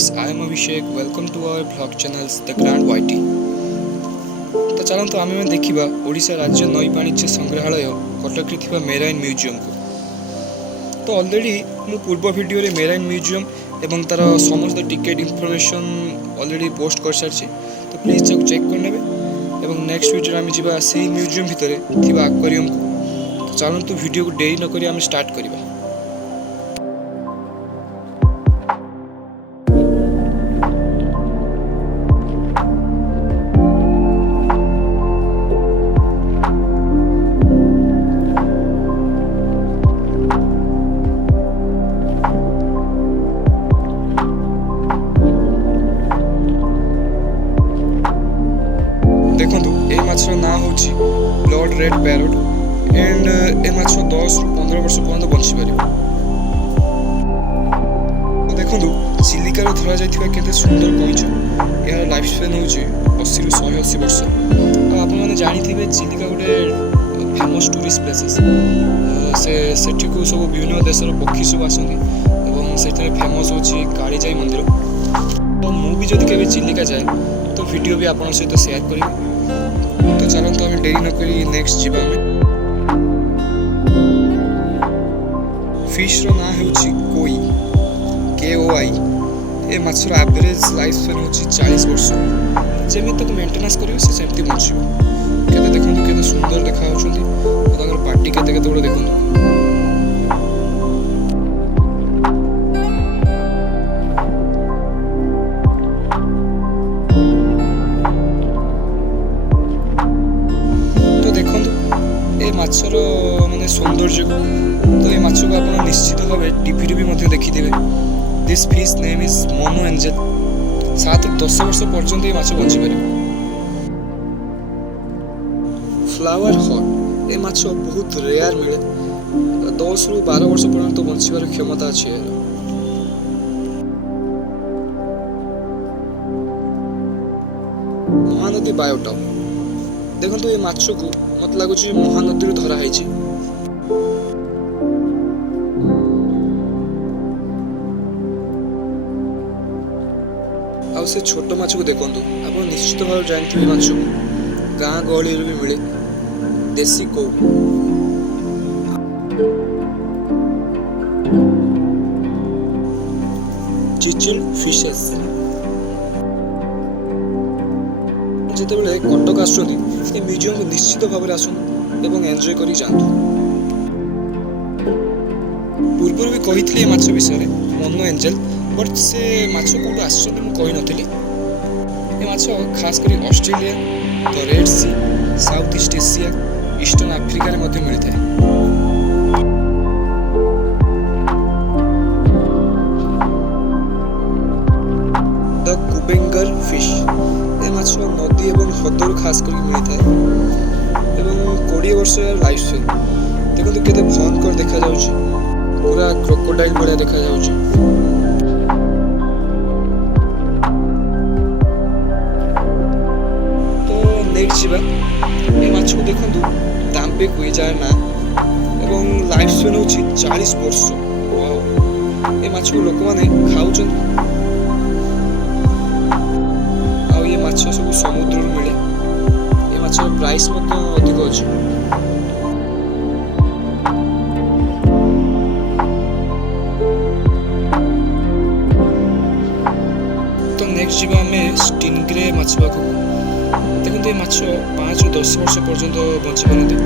guys, I am Abhishek. Welcome to our vlog channels The Grand YT. तो चलते आम देखा ओडिशा राज्य नई वाणिज्य संग्रहालय कटक रे मेराइन म्यूजियम को। तो ऑलरेडी मु पूर्व वीडियो रे मेराइन म्यूजियम एवं तार समस्त टिकेट इनफॉरमेशन ऑलरेडी पोस्ट कर सारी। तो प्लीज जब चेक कर नेबे एवं नेक्स्ट वीडियो आम जीवा से म्यूजियम भितर थिबा एक्वेरियम को। तो चलते वीडियो को देरी न करी आम स्टार्ट करिबा। देखो ए माछर ना हूँ ब्लड रेड पैरोट एंड ए माछ 10 ରୁ 15 वर्ष पर्यंत बंची पार। तो देखो चिलिकार धरा जाइथिबा केते सुंदर कइछ। यार लाइफ स्पैन हूँ 80 ରୁ 180 वर्ष। आप मैंने जानी चिलिका गोटे फेमस टूरिस्ट प्लेसेस। सेठी को सब विभिन्न देशर पक्षी सब आसती और से फेमस होची कालीजाई मंदिर। तो मु भी जदि केबे चिलिका जाए तो वीडियो भी आपन सहित शेयर करी। तो चलो तो हमें देरी न करी नेक्स्ट जीवा में। फिश रो ना होची कोई KOI। ए माछर एवरेज लाइफ स्पैन होची 40 वर्ष। जेमे तक मेंटेनेंस करियो से सेमती बंचियो। केते देखंतु केते सुंदर देखा होचंती और ताकर पार्टी केते केते बड़ देखंतु। माछर माने सौंदर्य को तो ये माछ को आप निश्चित भाव टीवी भी देखिथे। This fish name is mono angel. 7 ରୁ 10 वर्ष पर्यंत ये माछ बंची पारे। फ्लावर हॉर्न ए माछ बहुत रेयर मिले। 10 ରୁ 12 वर्ष पर्यंत बंचीबार क्षमता अच्छी है। महानदी बायोटॉप देखो ये माछ को मत लगुच महानदी धरा है। आ से छोट माछ को देखो आप निश्चित भाव जानते माछ को गाँ गहली भी मिले। देसी कौ चिचिल फिशेस जिते कटक आसुँच म्यूजियम को निश्चित भाव में आसुन एवं एंजॉय करी जातु। पूर्व भी कही माछ विषय मोनो एंजल बट से माछ कौटू आसुँच मुझे नथी। ये माछ खास कर Australia the Red Sea South East Asia eastern Africa में मिलता है। द कुबेंगर फिश माछ नदी एवं हृदय खास कर मिलता है एवं 20 वर्ष लाइफ स्पैन। देखो केते भयंकर देखा जाउची पूरा क्रोकोडाइल भलिया देखा जाउची। तो नेक्स्ट जीवा ए माछ को देखंतु तांबे कोई जाय ना एवं लाइफ स्पैन होची 40 वर्ष। वाओ ए माछ को लोक माने खाउचन। ये माछ सब समुद्र मिले। ये माछ प्राइस अधिक अच्छे। तो नेक्स्ट जीवा आम स्टिंग्रे माछ पाखक। देखो ये माछ 5 ରୁ 10 वर्ष पर्यंत बंची पारती।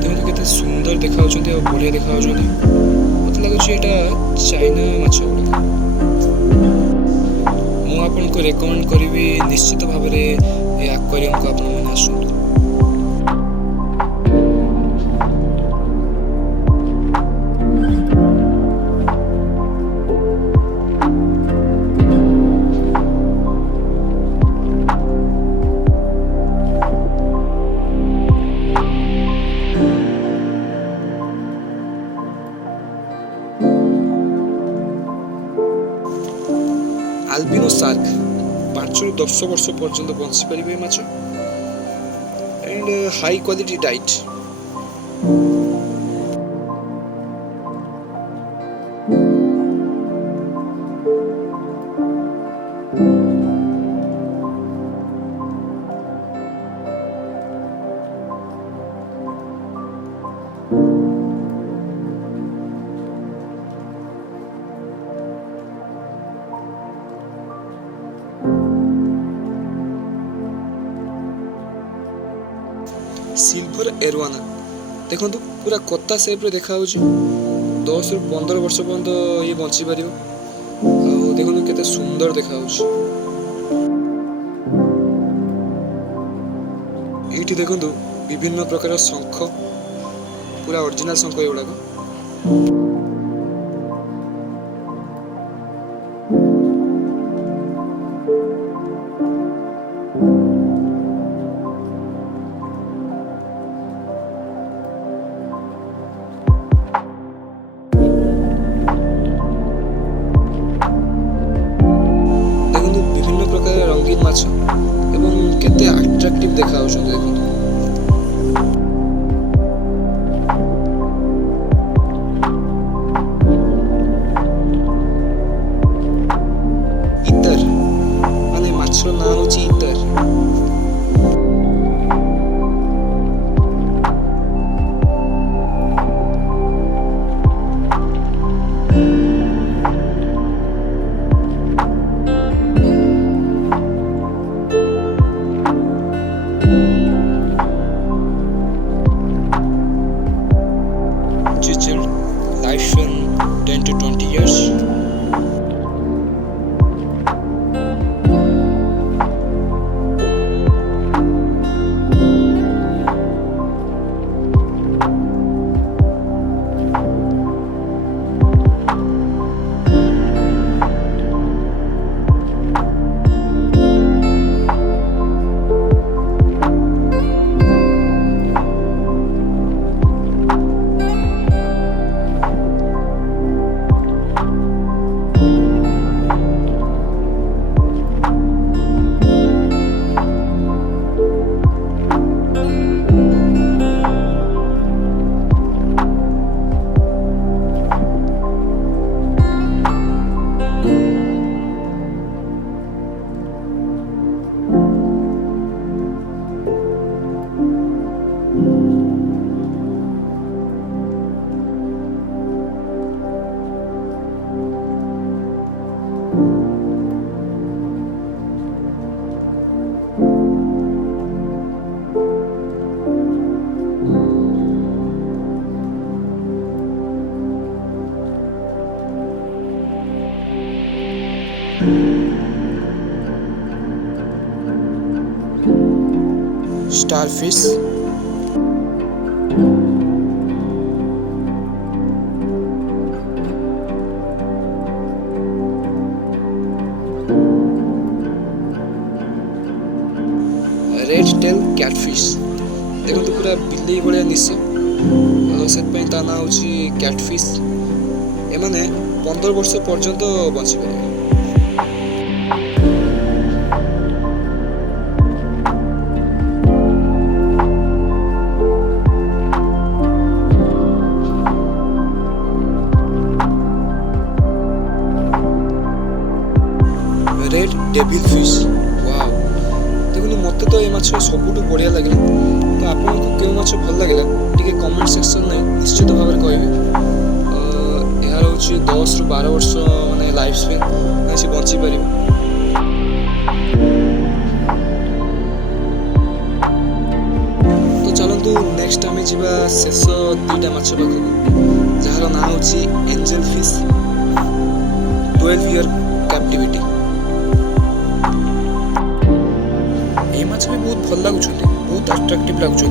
देखो केते सुंदर देखा बढ़िया देखा मत लगुच यहाँ चाइना माछ गुड़ा। आपन को रेकमेंड करी निश्चित भाव में एक्वेरियम को आप आसतु। आल्बिनो शार्क 5 ରୁ 10 वर्ष पर्यंत बंची पारे माछ and high quality diet. Silver arowana देखो पूरा कत्ता सेप्रे देखा 10 ରୁ 15 वर्ष पर्यंत ये बची पार देखो केते सुंदर देखा ये देखो विभिन्न प्रकार शंख पूरा ओरिजिनल शंख एगुड़ाक विभिन्न प्रकार रंगीन माछ एवं केते अट्रैक्टिव देखा देखो इतर माने माछर ना होची इतर lifespan 10 to 20 years. Starfish, red tell catfish देखो तो पूरा बिल्ली भाया निश से ता ना होची कैटफिश एमाने 15 वर्ष पर्यंत बंची पारे रेड डेविल फिश वाओ देखो मत तो ये माछ सबुठ बढ़िया लगे तो आपको क्यों माछ भल लगे टी कमेंट सेक्शन में निश्चित भाव में कहे यार हूँ 10 ରୁ 12 वर्ष माने लाइफ स्पेन से बची पार तो चलतु नेक्स्ट आम जा शेष 2टा माछ पाखक जार ना हूँ एंजल फिश 12 ईयर कैप्टिविटी माछ भी बहुत भल लगुच बहुत अट्राक्टिव लगुच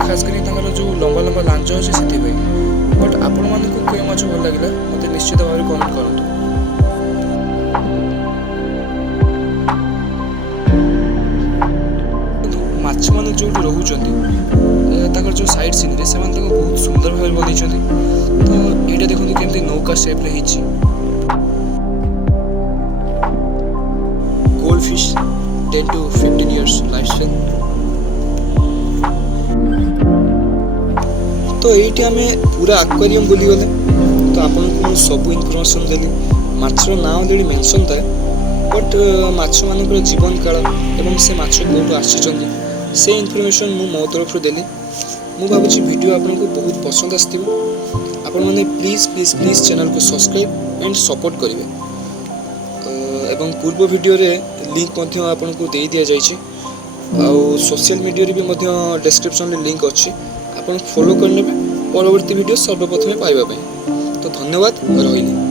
खास कर जो लंबा लंबा लांज अच्छे से बट आपण मानक कौ माछ भल लगे मत निश्चित भाव कमेंट करूँ माछ मान जो रोच जो साइड सीनरी से बहुत सुंदर भाव बनई तो यहाँ देखते केमती नौका सेप्रे gold fish 10 to 15 years lifespan तो ये आम पूरा एक्वेरियम बुली गले तो आपको सब इनफॉरमेशन देली माछर ना ऑलरेडी मेंशन था बट माछ मान जीवन काल एवं से माछ कौटू आसी से इनफॉरमेशन मो तरफ देली मु भावुँ वीडियो आपको बहुत पसंद आसो आपण मैंने प्लीज प्लीज प्लीज चैनल को सब्सक्राइब एंड सपोर्ट करेंगे एवं पूर्व वीडियो रे लिंक आपको दे दि जाइए आउ सोशल मीडिया भी मध्य डिस्क्रिप्शन में लिंक अच्छी आप फॉलो करने परवर्ती वीडियो सर्वप्रथमे पाइबा तो धन्यवाद रही।